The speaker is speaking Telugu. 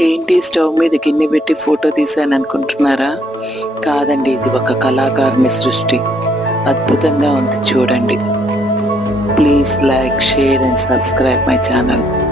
ఏంటి స్టవ్ మీద గిన్నె పెట్టి ఫోటో తీశాను అనుకుంటున్నారా? కాదండి ఇది ఒక కళాకారుని సృష్టి. అద్భుతంగా ఉంది చూడండి. Please like share and subscribe my channel.